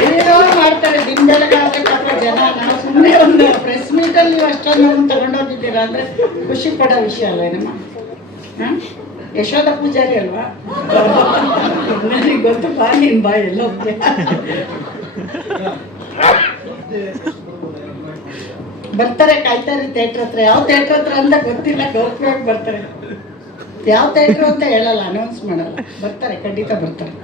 ಏನೋ ಮಾಡ್ತಾರೆ ಪಾಪ ಜನ ನಾವು ಸುಮ್ಮನೆ ಒಂದು ಪ್ರೆಸ್ ಮೀಟಲ್ಲಿ ಅಷ್ಟೊಂದು ನಮ್ಮನ್ನು ತಗೊಂಡೋಗಿದ್ದೀರಾ ಅಂದರೆ ಖುಷಿ ವಿಷಯ ಅಲ್ವೇನಮ್ಮ ಹಾಂ? ಯಶೋಧ ಪೂಜಾರಿ ಅಲ್ವಾ? ನನಗೆ ಗೊತ್ತು, ಬಾ ನೀನು ಬಾ, ಎಲ್ಲ ಬರ್ತಾರೆ ಕಾಯ್ತಾರೆ ಥಿಯೇಟ್ರ್ ಹತ್ರ. ಯಾವ ಥಿಯೇಟ್ರ್ ಹತ್ರ ಅಂತ ಗೊತ್ತಿಲ್ಲ, ಗೌಪ್ಯವಾಗಿ ಬರ್ತಾರೆ. ಯಾವ ಥಿಯೇಟರ್ ಅಂತ ಹೇಳಲ್ಲ ಅನೌನ್ಸ್ ಮಾಡಲ್ಲ. ಬರ್ತಾರೆ, ಖಂಡಿತ ಬರ್ತಾರೆ.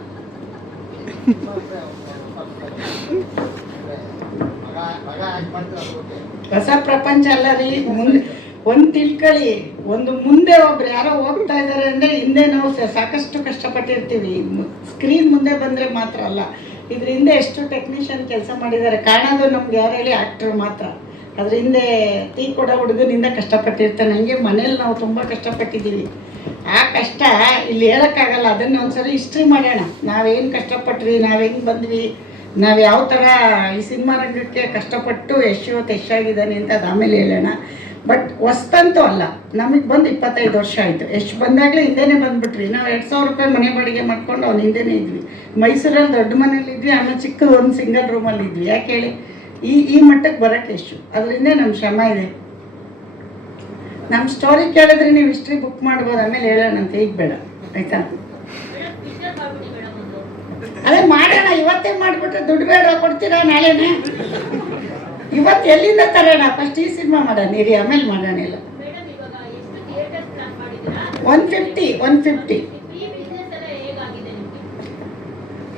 ಹೊಸ ಪ್ರಪಂಚ ಅಲ್ಲ ರೀ. ಮುಂದೆ ಒಂದು ತಿಳ್ಕೊಳ್ಳಿ ಒಂದು ಮುಂದೆ ಒಬ್ರು ಯಾರೋ ಹೋಗ್ತಾ ಇದ್ದಾರೆ ಅಂದರೆ ಹಿಂದೆ ನಾವು ಸಾಕಷ್ಟು ಕಷ್ಟಪಟ್ಟಿರ್ತೀವಿ. ಸ್ಕ್ರೀನ್ ಮುಂದೆ ಬಂದರೆ ಮಾತ್ರ ಅಲ್ಲ. ಇದ್ರ ಹಿಂದೆ ಎಷ್ಟು ಟೆಕ್ನಿಷಿಯನ್ ಕೆಲಸ ಮಾಡಿದ್ದಾರೆ. ಕಾಣೋದು ನಮ್ಗೆ ಯಾರು ಹೇಳಿ ಆ್ಯಕ್ಟ್ರ್ ಮಾತ್ರ. ಅದ್ರ ಹಿಂದೆ ಟೀ ಕೊಡೋ ಹುಡುಗನಿಂದ ಕಷ್ಟಪಟ್ಟಿರ್ತಾನೆ. ಹಂಗೆ ಮನೇಲಿ ನಾವು ತುಂಬ ಕಷ್ಟಪಟ್ಟಿದ್ದೀವಿ. ಆ ಕಷ್ಟ ಇಲ್ಲಿ ಹೇಳೋಕ್ಕಾಗಲ್ಲ, ಅದನ್ನು ಒಂದ್ಸರಿ ಹಿಸ್ಟ್ರಿ ಮಾಡೋಣ. ನಾವೇನು ಕಷ್ಟಪಟ್ವಿ, ನಾವು ಬಂದ್ವಿ, ನಾವು ಯಾವ ಥರ ಈ ಸಿನಿಮಾ ರಂಗಕ್ಕೆ ಕಷ್ಟಪಟ್ಟು ಯಶ್ ಇವತ್ತು ಯಶಾಗಿದ್ದಾನೆ ಅಂತ ಅದು ಆಮೇಲೆ ಹೇಳೋಣ. ಬಟ್ ಹೊಸ್ತಂತೂ ಅಲ್ಲ, ನಮಗೆ ಬಂದು ಇಪ್ಪತ್ತೈದು ವರ್ಷ ಆಯಿತು. ಎಷ್ಟು ಬಂದಾಗಲೇ ಹಿಂದೆನೇ ಬಂದ್ಬಿಟ್ರಿ ನಾವು ಎರಡು ಸಾವಿರ ರೂಪಾಯಿ ಮನೆ ಬಾಡಿಗೆ ಮಾಡ್ಕೊಂಡು ಅವ್ನು ಹಿಂದೆನೇ ಇದ್ವಿ. ಮೈಸೂರಲ್ಲಿ ದೊಡ್ಡ ಮನೇಲಿ ಇದ್ವಿ, ಆಮೇಲೆ ಚಿಕ್ಕದು ಒಂದು ಸಿಂಗಲ್ ರೂಮಲ್ಲಿ ಇದ್ವಿ. ಯಾಕೆ ಹೇಳಿ? ಈ ಈ ಮಟ್ಟಕ್ಕೆ ಬರೋಕ್ಕೆ ಎಷ್ಟು ಅದರಿಂದ ನಮ್ಮ ಶ್ರಮ ಇದೆ. ನಮ್ಮ ಸ್ಟೋರಿ ಕೇಳಿದ್ರೆ ನೀವು ಹಿಸ್ಟ್ರಿ ಬುಕ್ ಮಾಡ್ಬೋದು, ಆಮೇಲೆ ಹೇಳೋಣಂತ ಈಗ ಬೇಡ. ಆಯ್ತಾ? ಅದೇ ಮಾಡೋಣ, ಇವತ್ತೇ ಮಾಡಿಬಿಟ್ರೆ ದುಡ್ಡು ಬೇಡ, ಕೊಡ್ತೀರಾ ನಾಳೆನೇ? ಇವತ್ತು ಎಲ್ಲಿಂದ ತರೋಣ? ಫಸ್ಟ್ ಈ ಸಿನಿಮಾ ಮಾಡೋಣ, ಇರಿ, ಆಮೇಲೆ ಮಾಡೋಣ ಇಲ್ಲ ಒನ್ ಫಿಫ್ಟಿ ಒನ್ ಫಿಫ್ಟಿ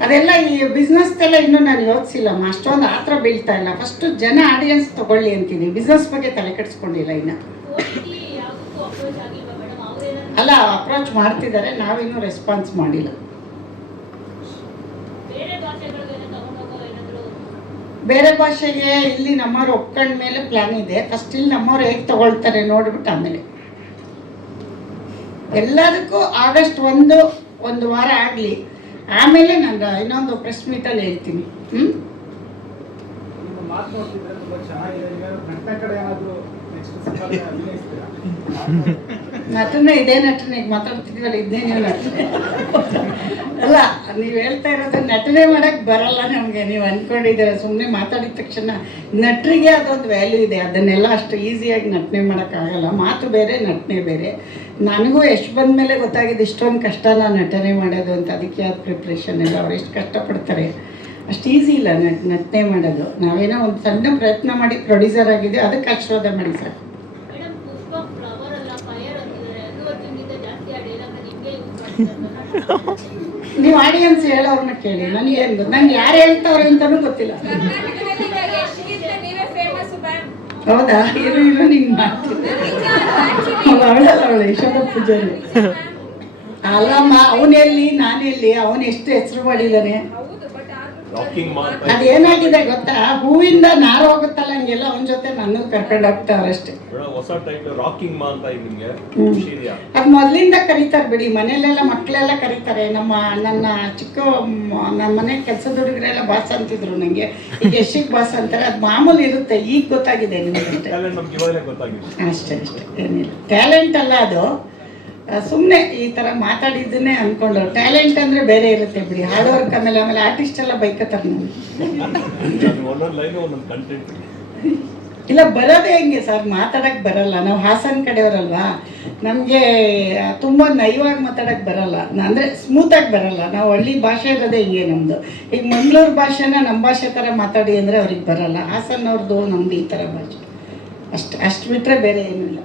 ಅದೆಲ್ಲ ಈ ಬಿಸ್ನೆಸ್ ಎಲ್ಲ ಇನ್ನೂ ನಾನು ಯೋಚಿಸಿಲ್ಲಮ್ಮ. ಅಷ್ಟೊಂದು ಆ ಥರ ಬೀಳ್ತಾ ಇಲ್ಲ. ಫಸ್ಟು ಜನ ಆಡಿಯನ್ಸ್ ತಗೊಳ್ಳಿ ಅಂತೀನಿ. ಬಿಸ್ನೆಸ್ ಬಗ್ಗೆ ತಲೆ ಕೆಡಿಸ್ಕೊಂಡಿಲ್ಲ ಇನ್ನು. ಅಲ್ಲ ಅಪ್ರೋಚ್ ಮಾಡ್ತಿದ್ದಾರೆ ನಾವಿನ್ನೂ ರೆಸ್ಪಾನ್ಸ್ ಮಾಡಿಲ್ಲ. ಬೇರೆ ಭಾಷೆಗೆ ಇಲ್ಲಿ ನಮ್ಮವ್ರು ಒಪ್ಕೊಂಡ ಮೇಲೆ ಪ್ಲ್ಯಾನ್ ಇದೆ. ಫಸ್ಟ್ ಇಲ್ಲಿ ನಮ್ಮವ್ರು ಹೇಗೆ ತಗೊಳ್ತಾರೆ ನೋಡ್ಬಿಟ್ಟು ಆಮೇಲೆ. ಎಲ್ಲದಕ್ಕೂ ಆಗಸ್ಟ್ ಒಂದು ಒಂದು ವಾರ ಆಗಲಿ. ಆಮೇಲೆ ನಾನು ಇನ್ನೊಂದು ಪ್ರೆಸ್ ಮೀಟಲ್ಲಿ ಹೇಳ್ತೀನಿ. ಹ್ಞೂ ನಟನ, ಇದೇ ನಟನೆ. ಈಗ ಮಾತಾಡ್ತಿದ್ದೀವಲ್ಲ ಇದೇ ನೀವು ನಟನೆ. ಅಲ್ಲ, ನೀವು ಹೇಳ್ತಾ ಇರೋದು ನಟನೆ ಮಾಡೋಕ್ಕೆ ಬರಲ್ಲ ನಮಗೆ. ನೀವು ಅನ್ಕೊಂಡಿದ್ದೀರ ಸುಮ್ಮನೆ ಮಾತಾಡಿದ ತಕ್ಷಣ ನಟರಿಗೆ ಅದೊಂದು ವ್ಯಾಲ್ಯೂ ಇದೆ. ಅದನ್ನೆಲ್ಲ ಅಷ್ಟು ಈಸಿಯಾಗಿ ನಟನೆ ಮಾಡೋಕ್ಕಾಗಲ್ಲ ಮಾತು ಬೇರೆ, ನಟನೆ ಬೇರೆ. ನನಗೂ ಎಷ್ಟು ಬಂದ ಮೇಲೆ ಗೊತ್ತಾಗಿದೆ, ಇಷ್ಟೊಂದು ಕಷ್ಟನ ನಟನೆ ಮಾಡೋದು ಅಂತ. ಅದಕ್ಕೆ ಯಾವ್ದು ಪ್ರಿಪ್ರೇಷನ್ ಇಲ್ಲ ಅವ್ರು ಎಷ್ಟು ಕಷ್ಟಪಡ್ತಾರೆ. ಅಷ್ಟು ಈಸಿ ಇಲ್ಲ ನಟ್, ನಟನೆ ಮಾಡೋದು. ನಾವೇನೋ ಒಂದು ಸಣ್ಣ ಪ್ರಯತ್ನ ಮಾಡಿ ಪ್ರೊಡ್ಯೂಸರ್ ಆಗಿದೆ ಅದಕ್ಕೆ ಆಶೀರ್ವಾದ ಮಾಡಿ ಸಾಕು. ನೀವು ಆಡಿಯನ್ಸ್ ಹೇಳೋರ್ನ ಕೇಳಿ. ನನಗೇನು ಗೊತ್ತು? ನಂಗೆ ಯಾರು ಹೇಳ್ತಾವ್ರೆ ಅಂತಲೂ ಗೊತ್ತಿಲ್ಲ. ಹೌದಾ? ಇರು ಇರು ನಿಂಗೆ ಮಾಡ್ತೀನಿ ಅವಳಲ್ಲ ಅವಳು ಯಶೋಧ ಪೂಜಾರಿ. ಅಲ್ಲಮ್ಮ ಅವನೆಲ್ಲಿ ನಾನೆಲ್ಲಿ ಅವನು ಎಷ್ಟು ಹೆಸರು ಮಾಡಿದ್ದಾನೆ? ಅದೇನಾಗಿದೆ ಗೊತ್ತಾ? ಹೂವಿಂದ ನಾರು ಹೋಗುತ್ತಲ್ಲ ಹಂಗೆಲ್ಲ ಅವನ ಜೊತೆ ನನ್ನ ಕರ್ಕೊಂಡು ಹೋಗ್ತಾರೆ ಅಷ್ಟೇ. ಹೊಸ ಟೈಟಲ್ ರಾಕಿಂಗ್ ಮಾ ಅಂತ ನಿಮಗೆ. ಅದು ಮೊದಲಿಂದ ಕರೀತಾರೆ ಬಿಡಿ. ಮನೇಲೆಲ್ಲ ಮಕ್ಕಳೆಲ್ಲ ಕರೀತಾರೆ. ನಮ್ಮ ನನ್ನ ಚಿಕ್ಕ ನನ್ನ ನಮ್ಮ ಮನೆ ಕೆಲಸದ ಹುಡುಗರೆಲ್ಲ ಬಾಸ್ ಅಂತಿದ್ರು ನನಗೆ ಈಗ ಎಷ್ಟಿಗೆ ಬಾಸ್ ಅಂತಾರೆ. ಅದು ಮಾಮೂಲಿ ಇರುತ್ತೆ. ಈಗ ಗೊತ್ತಾಗಿದೆ ನಿಮಗೆ ಅಷ್ಟೇ ಅಷ್ಟೇ. ಏನಿಲ್ಲ. ಟ್ಯಾಲೆಂಟ್ ಅಲ್ಲ ಅದು. ಸುಮ್ಮನೆ ಈ ಥರ ಮಾತಾಡಿದ್ದನ್ನೇ ಅಂದ್ಕೊಂಡು ಟ್ಯಾಲೆಂಟ್ ಅಂದರೆ ಬೇರೆ ಇರುತ್ತೆ ಬಿಡಿ. ಹಾರ್ಡ್ ವರ್ಕ್ ಆಮೇಲೆ ಆಮೇಲೆ ಆರ್ಟಿಸ್ಟ್ ಎಲ್ಲ ಬೈಕತ್ತಾರೆ ಇಲ್ಲ ಬರೋದೇ ಹೆಂಗೆ ಸರ್? ಮಾತಾಡಕ್ಕೆ ಬರಲ್ಲ. ನಾವು ಹಾಸನ ಕಡೆಯವರಲ್ವಾ? ನಮಗೆ ತುಂಬ ನೈವಾಗಿ ಮಾತಾಡಕ್ಕೆ ಬರಲ್ಲ. ಅಂದರೆ ಸ್ಮೂತಾಗಿ ಬರಲ್ಲ. ನಾವು ಹಳ್ಳಿ ಭಾಷೆ ಇರೋದೇ ಹಿಂಗೆ ನಮ್ಮದು ಈಗ ಮಂಗಳೂರು ಭಾಷೆನ ನಮ್ಮ ಭಾಷೆ ಥರ ಮಾತಾಡಿ ಅಂದರೆ ಅವ್ರಿಗೆ ಬರಲ್ಲ. ಹಾಸನವ್ರದ್ದು ನಮ್ದು ಈ ಥರ ಭಾಷೆ. ಅಷ್ಟು ಅಷ್ಟು ಬಿಟ್ಟರೆ ಬೇರೆ ಏನಿಲ್ಲ